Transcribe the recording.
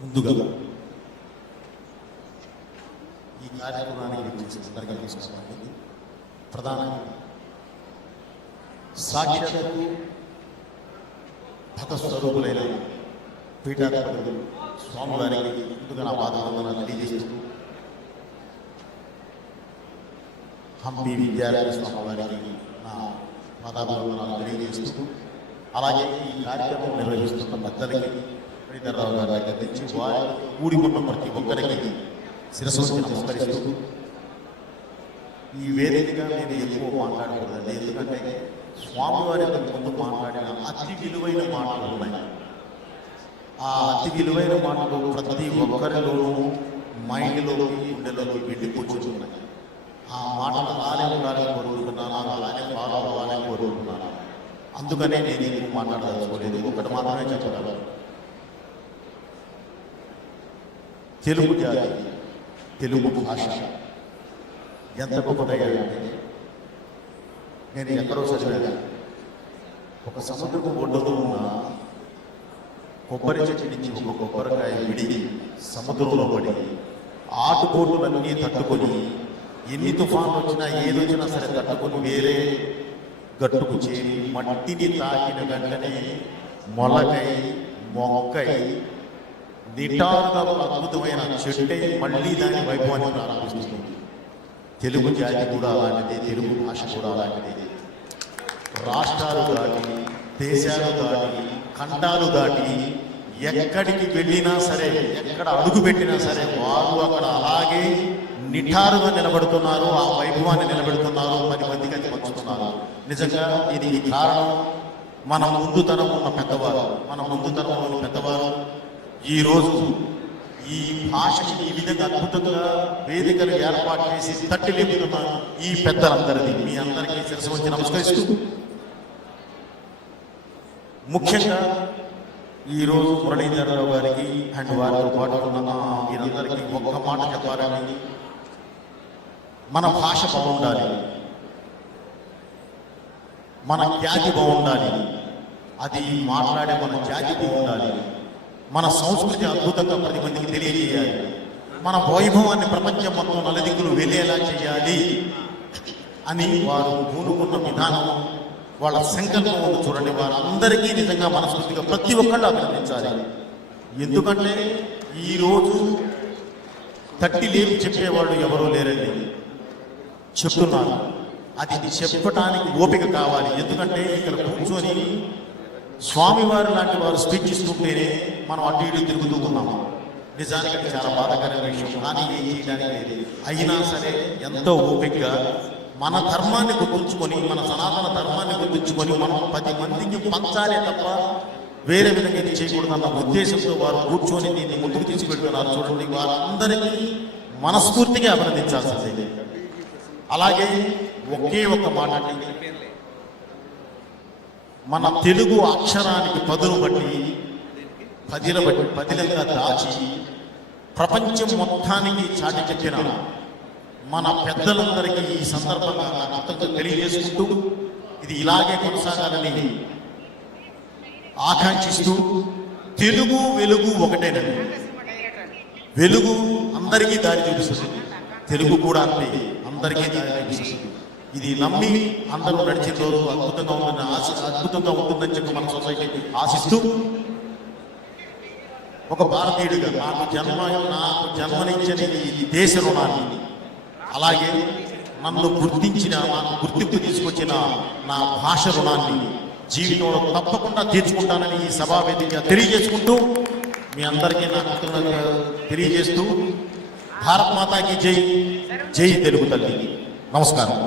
ముందుగా ఈ కార్యక్రమానికి చేసిన అందరికీ నమస్కారం. ప్రధానంగా సాక్షాత్తు భగస్వరూపులైన పీఠాధిపతులు స్వామివారికి ముందుగా నా పాదవందనాలు తెలియజేస్తూ, హంపి విద్యాలయ స్వామివారికి నా పాదాభివందనాలు తెలియజేస్తూ, అలాగే ఈ కార్యక్రమం నిర్వహిస్తున్న పెద్దలకి శ్రీధర్రావు గారి దగ్గర నుంచి వారి కూడి ఉన్న ప్రతి ఒక్కరికి శిరస్సు నమస్కరిస్తూ, ఈ వేదికగా నేను ఎక్కువ మాట్లాడకూడదండి. ఎందుకంటే స్వామివారి ముందు మాట్లాడిన అతి విలువైన మాటలు ఉన్నాయి. ఆ అతి విలువైన మాటలు ప్రతి ఒక్కరిలోనూ మైండ్లోకి గుండెలోకి వెళ్ళి కూర్చున్నాయి. ఆ మాటలు అలానే ఉండాలని కోరుకుంటున్నాను, అలానే ఫాలో అవ్వాలని కోరుకుంటున్నాను. అందుకనే నేను ఎక్కువ మాట్లాడదలుచుకోలేదు. ఒకటి మాత్రమే చెప్పగలను. తెలుగు జాతి, తెలుగు భాష ఎంత గొప్పదయ్యాయంటే, నేను ఎక్కడో చదివాను, ఒక సముద్రపు ఒడ్డులో ఉన్న కొబ్బరి చెట్టు నుంచి ఒక కొబ్బరికాయ విడి సముద్రంలో పడి ఆటుపోటులన్నీ తట్టుకొని, ఎన్ని తుఫాన్లు వచ్చినా ఏదొచ్చినా సరే తట్టుకొని వేరే గట్టుకు చేరి మట్టిని తాకిన వెంటనే మొలకై మొక్కై నిటారుగా అద్భుతమైన చెట్టై మళ్ళీ దాని వైభవాన్ని ప్రారంభిస్తుంది. తెలుగు జాతి కూడా అలాంటిదే, తెలుగు భాష కూడా అలాంటిదే. రాష్ట్రాలు దాటి, దేశాలు దాటి, ఖండాలు దాటి ఎక్కడికి వెళ్ళినా సరే, ఎక్కడ అడుగు పెట్టినా సరే వారు అక్కడ అలాగే నిఠారుగా నిలబడుతున్నారు, ఆ వైభవాన్ని నిలబెడుతున్నారు, 10 మందికి అది పంచుతున్నారు. నిజంగా ఇది కారణం మన ముందుతనం ఉన్న పెద్దవారు, మన ముందుతనం ఉన్న పెద్దవారు ఈరోజు ఈ భాషని ఈ విధంగా అద్భుతంగా వేదికలు ఏర్పాటు చేసి తట్టి లేపుతున్న ఈ పెద్దలందరిది మీ అందరికీ శిరస్సు వచ్చి నమస్కరిస్తూ, ముఖ్యంగా ఈరోజు మురళీధరరావు గారికి అండ్ వారితో పాటు ఉన్న వీరందరికీ ఒక్క మాట చెప్పాలని, మన భాష బాగుండాలి, మన జాతి బాగుండాలి, అది మాట్లాడే మన జాతి బాగుండాలి, మన సంస్కృతి అద్భుతంగా 10 మందికి తెలియజేయాలి, మన వైభవాన్ని ప్రపంచం మొత్తం నలుదిక్కులు వెళ్ళేలా చేయాలి అని వారు పూనుకున్న విధానం, వాళ్ళ సంకల్పం ఉంది చూడండి. వారందరికీ నిజంగా మనస్ఫూర్తిగా ప్రతి ఒక్కళ్ళు అభినందించాలి. ఎందుకంటే ఈరోజు తట్టి లేవి చెప్పేవాళ్ళు ఎవరూ లేరండి, చెప్తున్నారు. అది చెప్పటానికి ఓపిక కావాలి. ఎందుకంటే ఇక్కడ కూర్చొని స్వామివారు లాంటి వారు స్పీచ్ ఇస్తుంటేనే మనం అటు ఇటు తిరుగుతూ ఉన్నాము. నిజానికి చాలా బాధాకరమైన విషయం, కానీ ఏం చేయడానికి లేదు. అయినా సరే ఎంతో ఓపికగా మన ధర్మాన్ని గుర్తుంచుకొని, మన సనాతన ధర్మాన్ని గుర్తుంచుకొని మనం 10 మందికి పంచాలే తప్ప వేరే విధంగా ఇది చేయకూడదన్న ఉద్దేశంతో వారు కూర్చొని దీన్ని ముందుకు తీసుకెళ్తున్నారు. చూడండి, వారందరికీ మనస్ఫూర్తిగా అభినందించాల్సిందే. అలాగే ఒకే ఒక్క మాట, మన తెలుగు అక్షరానికి పదును బట్టి పదిలంగా దాచి ప్రపంచం మొత్తానికి చాటి చెప్పిన మన పెద్దలందరికీ ఈ సందర్భంగా కృతజ్ఞతలు తెలియజేసుకుంటూ, ఇది ఇలాగే కొనసాగాలని ఆకాంక్షిస్తూ, తెలుగు వెలుగు ఒకటేనండి. వెలుగు అందరికీ దారి చూపిస్తుంది, తెలుగు కూడా అంతే అందరికీ దారి చూపిస్తుంది. ఇది నమ్మి అందరూ నడిచే రోజు అద్భుతంగా ఉంటుందని చెప్పి మన సొసైటీ ఆశిస్తూ, ఒక భారతీయుడిగా నాకు జన్మనిచ్చిన ఈ దేశ రుణాన్ని, అలాగే నన్ను గుర్తించిన, నాకు గుర్తింపు తీసుకొచ్చిన నా భాష రుణాన్ని జీవితంలో తప్పకుండా తీర్చుకుంటానని ఈ సభావేదికగా తెలియజేసుకుంటూ, మీ అందరికీ నా కృతజ్ఞతలు తెలియజేస్తూ, భారత్ మాతాకి జై, జై తెలుగు తల్లి. నమస్కారం.